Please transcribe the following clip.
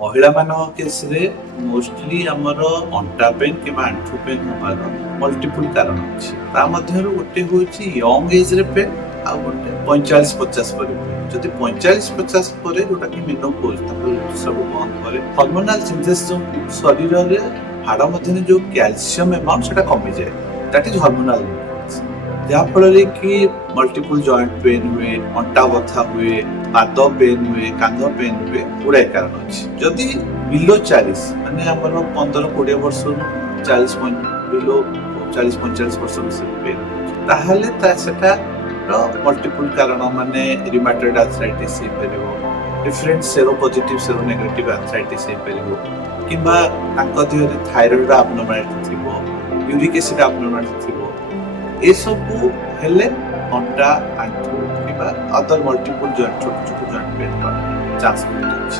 महिला ମାନଙ୍କ केसरे मोस्टली आमर अंटा पेन कि आंठू पेन हमार मल्टीपल कारण अच्छी गोटे हूँ यंग एज रे पेन आ गोटे 45-50 पर जदि 45-50 पर जोटा कि मेनोपॉज सब बंद करे हार्मोनल चेंजेस जो शरीर रे हाड़ मध्य जो कैल्शियम अमाउंट सेटा कमी जाए दैट इज हार्मोनल जहाँफल कि मल्टीपल जॉइंट पेन हुए अंटा बथा हुए पाद पेन हुए कांध पेन हुए गुड़ाए कारण अच्छी जदि बिलो 40 माने आमर 15-20 वर्ष 40 बिलो 40-45 वर्ष पेन ताहले सेटा मल्टीपल कारण माने रिमेटॉइड आर्थराइटिस हे परिबो different sero positive sero negative arthritis हे परिबो किबा तांको देहरे थायराइड एब्नॉर्मलिटी थिबो यूरिक एसिड एब्नॉर्मलिटी थिबो ए सब हेले अंटा आंठू किबा अदर मल्टीपल जॉइंट छोट छोट जॉइंट पेन चांस मिलता है।